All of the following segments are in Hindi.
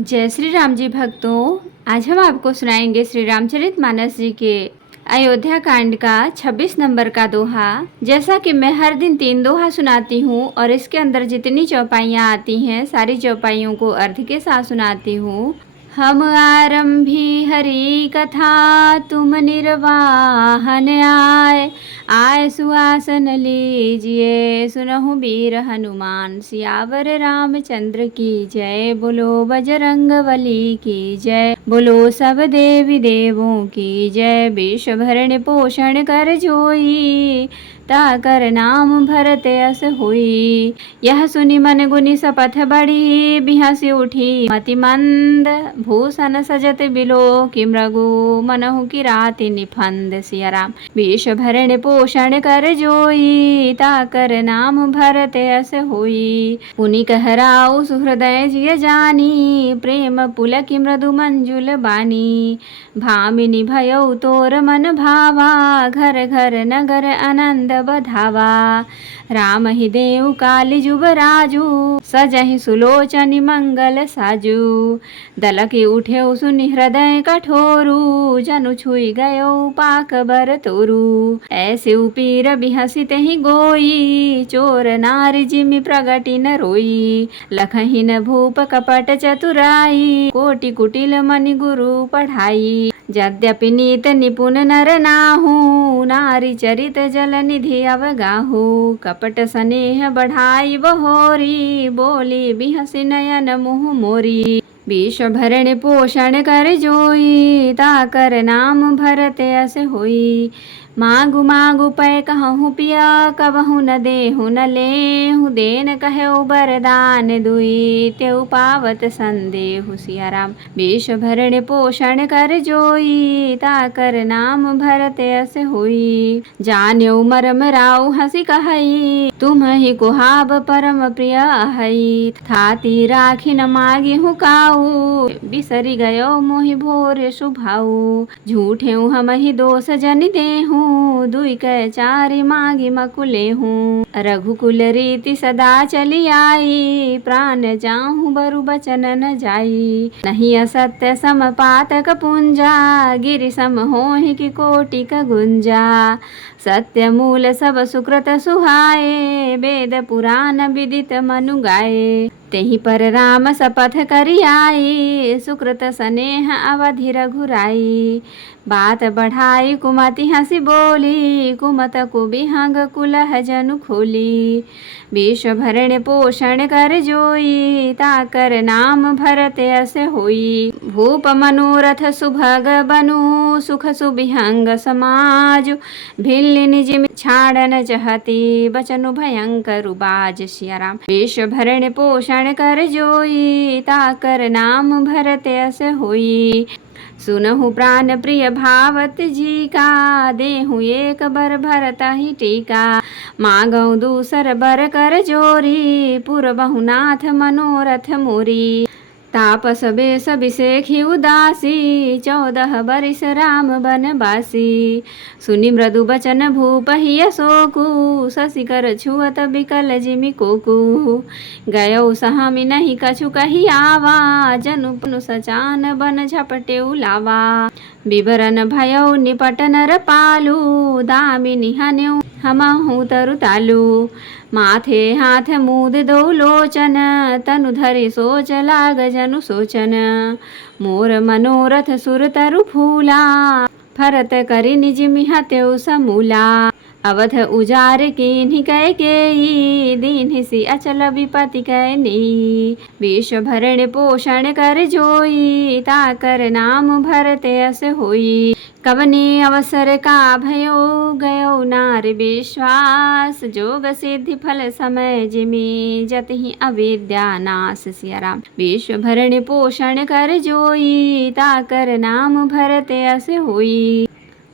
जय श्री राम जी भक्तों, आज हम आपको सुनाएंगे श्री रामचरितमानस जी के अयोध्या कांड का 26 नंबर का दोहा। जैसा कि मैं हर दिन 3 दोहा सुनाती हूँ और इसके अंदर जितनी चौपाइयाँ आती हैं सारी चौपाइयों को अर्थ के साथ सुनाती हूँ। हम आरंभी हरि कथा तुम निर्वाहन आए, आय सुआसन लीजिए सुनहु वीर हनुमान, सियावर रामचंद्र की जय, बोलो बजरंगबली की जय, बोलो सब देवी देवों की जय। विश्व भरण पोषण कर जोई, ताकर नाम भरत यस हुई, यह सुनि मन गुनि सपथ बढ़ी, बिहसी उठी मति मंद, भूषण सजत बिलो कि मृगु, मनहु की राति निफंद। सिया राम। विश्व भरण पोषण कर जोई, ताकर नाम भरत यस हुई, पुनि कहराउ सुहृदय जिय जानी, प्रेम पुलकि मृदु मंजुल बानी, भामिनी भयउ तोर मन भावा, घर घर नगर आनंद बधावा। राम ही देव काली जुबराजू, सजहि सुलोचनि मंगल साजू, दलकी उठे सुनि हृदय कठोरू, जनु छुई गयो पाक बर तोरू। ऐसे पीर बिहसी तेहि गोई, चोर नारी जिमि प्रगति न रोई, लखहिन भूप कपट चतुराई, कोटि कुटिल मनि गुरु पढ़ाई। यद्यपि नीत निपुण नर नाहू, नारी चरित जल निधि अवगाहू, कपट स्नेह बढ़ाई बहोरी, बोली बिहसी नयन मुँह मोरी। विश्व भरण पोषण कर जोई, ताकर नाम भरत यस होई, मांगु मांगु पै कहूँ पिया, कबहु न देहु न लेहु, देन कहु बरदान दुई, तेउ पावत संदेहु। सिया राम। विश्व भरण पोषण कर जोई, ताकर नाम भरत यस होई, जान्यौ मरम राउ हसी कहई, तुम ही कुहाब परम प्रिय हई, थाती राखी न मागी हूँ काऊ, बिसरी गयो मोहि भोर सुभाऊ, झूठे हम ही दोष जनि देहूँ, दुई कै चारि मागी मकुले हूँ, रघुकुल रीति सदा चली आई, प्राण जाहूँ बरु बचन न जाई, नहीं असत्य सम पातक पुंजा, गिरि सम होहि की कोटि का गुंजा, सत्य मूल सब सुकृत सुहाए, वेद पुराण विदित मनु गाए, तेहि पर राम शपथ करि आई, सुकृत स्नेह अवधि रघुराई, बात बढ़ाई कुमति हंसी बोली, कुमत कुबिहंग कुलह जनु खोली, विश्व भरण पोषण कर जोई, ताकर नाम भरत यस होई, भूप मनोरथ सुभग बनु, सुख सुबिहंग समाज, भिल्ली निज छाड़न चहती, बचनु भयंकर बाज। सिया राम। विश्व भरण पोषण कर जोई, ताकर नाम भरत यस होई, सुनहु प्राण प्रिय भावत जी का, देहु एक बर भरत ही टीका, मांगऊ दूसर बर कर जोरी, पुरबहु नाथ मनोरथ मोरी, तापस बेस बिसेखी उदासी, 14 बरिस राम बनवासी, सुनि मृदु बचन भूप हिय शोकु, शशि कर छुअत बिकल जिमि कोकु, गयो सहमि नहीं कछु कही आवा, जनु पुनु सचान बन झपटे उलावा, विवरण भयउ निपट नर पालू, दामिनी हन्यु हमहु तरु तालू, माथे हाथ मूद दो लोचन, तनु धरि सोच लाग जनु सोचन, मोर मनोरथ सुर तरु फूला, फरत करि निज मिह तेउ समूला, अवध उजार कीन्हि कैकेयी, दीन्हि सि अचल विपति कैनी, विश्व भरण पोषण कर जोई, ताकर नाम भरत यस होई, कवने अवसर का भयो गयो नार विश्वास, जोग सिद्धि फल समय जिमि, जतिहि अविद्या नाश। सिया राम। विश्व भरण पोषण कर जोई, ताकर नाम भरत यस होई।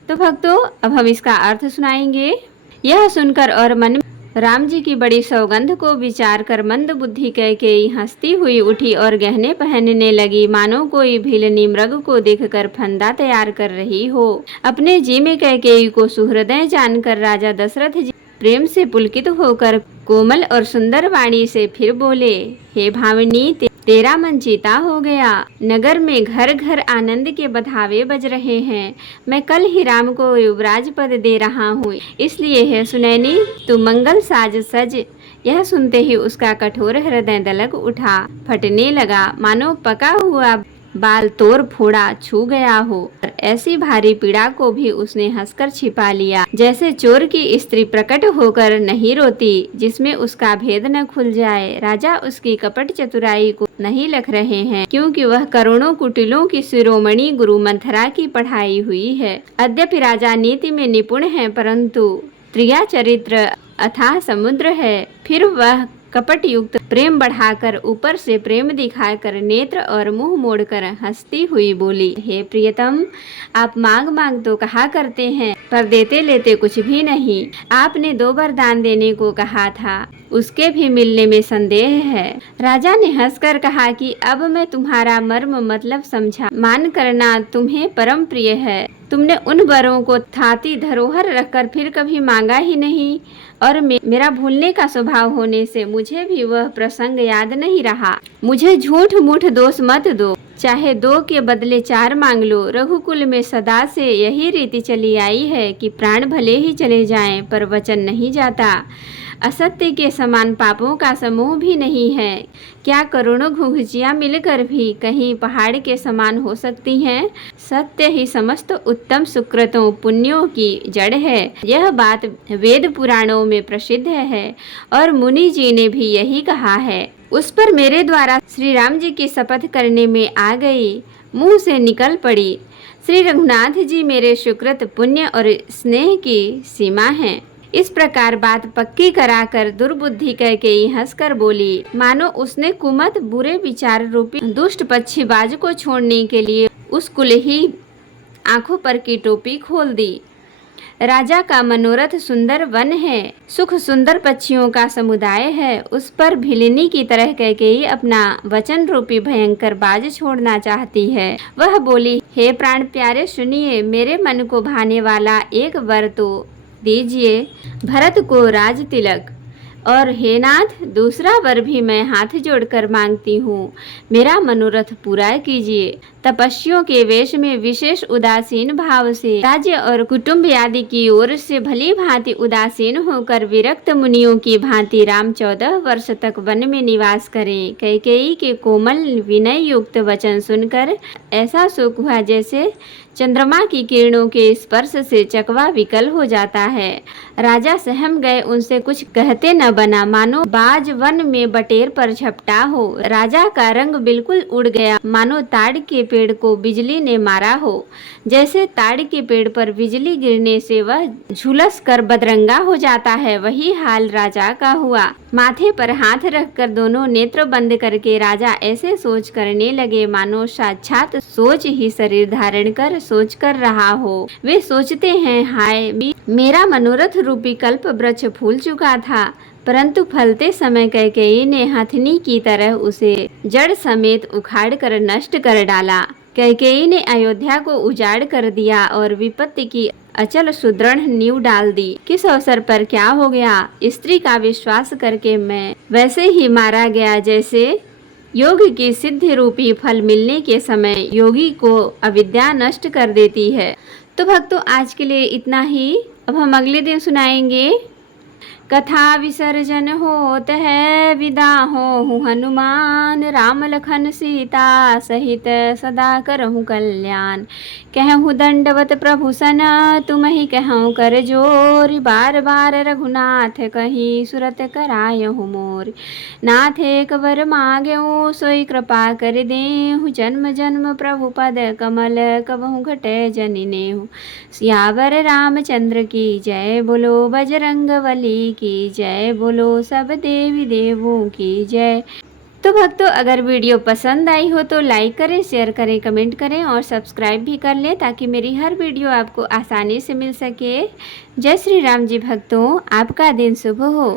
तो भक्तों, अब हम इसका अर्थ सुनाएंगे। यह सुनकर और मन राम जी की बड़ी सौगंध को विचार कर मंद बुद्धि कैकेयी हंसती हुई उठी और गहने पहनने लगी, मानो कोई भीलनी मृग को देखकर फंदा तैयार कर रही हो। अपने जी में कैकेयी को सुहृदय जानकर राजा दशरथ जी प्रेम से पुलकित होकर कोमल और सुंदर वाणी से फिर बोले, हे भामिनी, तेरा मन चीता हो गया। नगर में घर घर आनंद के बधावे बज रहे हैं। मैं कल ही राम को युवराज पद दे रहा हूँ, इसलिए है सुनैनी तू मंगल साज सज। यह सुनते ही उसका कठोर हृदय दलक उठा, फटने लगा, मानो पका हुआ बाल तोड़ फोड़ा छू गया हो। और ऐसी भारी पीड़ा को भी उसने हंसकर छिपा लिया, जैसे चोर की स्त्री प्रकट होकर नहीं रोती, जिसमें उसका भेद न खुल जाए। राजा उसकी कपट चतुराई को नहीं लख रहे हैं, क्योंकि वह करोड़ों कुटिलों की शिरोमणि गुरु मंथरा की पढ़ाई हुई है। यद्यपि राजा नीति में निपुण है, परंतु त्रिया चरित्र अथाह समुद्र है। फिर वह कपट युक्त प्रेम बढ़ाकर ऊपर से प्रेम दिखाकर नेत्र और मुंह मोड़कर हंसती हुई बोली, हे प्रियतम, आप मांग मांग तो कहा करते हैं, पर देते लेते कुछ भी नहीं। आपने 2 वरदान देने को कहा था, उसके भी मिलने में संदेह है। राजा ने हंसकर कहा कि अब मैं तुम्हारा मर्म मतलब समझा। मान करना तुम्हें परम प्रिय है। तुमने उन वरों को थाती धरोहर रखकर फिर कभी मांगा ही नहीं, और मेरा भूलने का स्वभाव होने से मुझे भी वह प्रसंग याद नहीं रहा। मुझे झूठ मूठ दोष मत दो, चाहे 2 के बदले 4 मांग लो। रघुकुल में सदा से यही रीति चली आई है कि प्राण भले ही चले जाएं, पर वचन नहीं जाता। असत्य के समान पापों का समूह भी नहीं है। क्या करोड़ों घुघुचियां मिलकर भी कहीं पहाड़ के समान हो सकती हैं? सत्य ही समस्त उत्तम सुकृतों पुण्यों की जड़ है। यह बात वेद पुराणों में प्रसिद्ध है और मुनि जी ने भी यही कहा है। उस पर मेरे द्वारा श्री राम जी की शपथ करने में आ गई, मुंह से निकल पड़ी। श्री रघुनाथ जी मेरे सुकृत पुण्य और स्नेह की सीमा हैं। इस प्रकार बात पक्की कराकर दुर्बुद्धि कैकेयी हंसकर बोली, मानो उसने कुमत बुरे विचार रूपी दुष्ट पक्षीबाज को छोड़ने के लिए उस कुलही आंखों पर की टोपी खोल दी। राजा का मनोरथ सुंदर वन है, सुख सुंदर पक्षियों का समुदाय है। उस पर भिलनी की तरह कैकेयी अपना वचन रूपी भयंकर बाज छोड़ना चाहती है। वह बोली, हे प्राण प्यारे सुनिए, मेरे मन को भाने वाला एक वर तो दीजिए, भरत को राज तिलक, और हे नाथ, दूसरा वर भी मैं हाथ जोड़कर मांगती हूँ, मेरा मनोरथ पूरा कीजिए। तपस्वियों के वेश में विशेष उदासीन भाव से राज्य और कुटुंब आदि की ओर से भली भांति उदासीन होकर विरक्त मुनियों की भांति राम 14 वर्ष तक वन में निवास करें। कैकेयी के कोमल विनय युक्त वचन सुनकर ऐसा सुख हुआ जैसे चंद्रमा की किरणों के स्पर्श से चकवा विकल हो जाता है। राजा सहम गए, उनसे कुछ कहते न बना, मानो बाज वन में बटेर पर झपटा हो। राजा का रंग बिल्कुल उड़ गया, मानो ताड़ के पेड़ को बिजली ने मारा हो। जैसे ताड़ के पेड़ पर बिजली गिरने से वह झुलस कर बदरंगा हो जाता है, वही हाल राजा का हुआ। माथे पर हाथ रखकर दोनों नेत्र बंद करके राजा ऐसे सोच करने लगे, मानो साक्षात सोच ही शरीर धारण कर सोच कर रहा हो। वे सोचते हैं, हाय, मेरा मनोरथ रूपी कल्प वृक्ष फूल चुका था, परंतु फलते समय कैकेयी ने हथनी की तरह उसे जड़ समेत उखाड़ कर नष्ट कर डाला। कैकेयी ने अयोध्या को उजाड़ कर दिया और विपत्ति की अचल सुदृढ़ नींव डाल दी। किस अवसर पर क्या हो गया? स्त्री का विश्वास करके मैं वैसे ही मारा गया जैसे योग की सिद्धि रूपी फल मिलने के समय योगी को अविद्या नष्ट कर देती है। तो भक्तों, आज के लिए इतना ही। अब हम अगले दिन सुनाएंगे। कथा विसर्जन होत है, विदा हो हनुमान, राम लखन सीता सहित सदा करहु कल्याण। कहूँ दंडवत प्रभु सन, तुम ही कहूँ कर जोर, बार बार रघुनाथ कही सुरत करायहु मोर। नाथ एक वर मांग्यो, सोई कृपा कर देहु, जन्म जन्म प्रभु पद कमल कबहु घटे जनिनेहु। सियावर रामचंद्र की जय, बोलो बजरंग बली की जय, बोलो सब देवी देवों की जय। तो भक्तों, अगर वीडियो पसंद आई हो तो लाइक करें, शेयर करें, कमेंट करें और सब्सक्राइब भी कर लें, ताकि मेरी हर वीडियो आपको आसानी से मिल सके। जय श्री राम जी भक्तों, आपका दिन शुभ हो।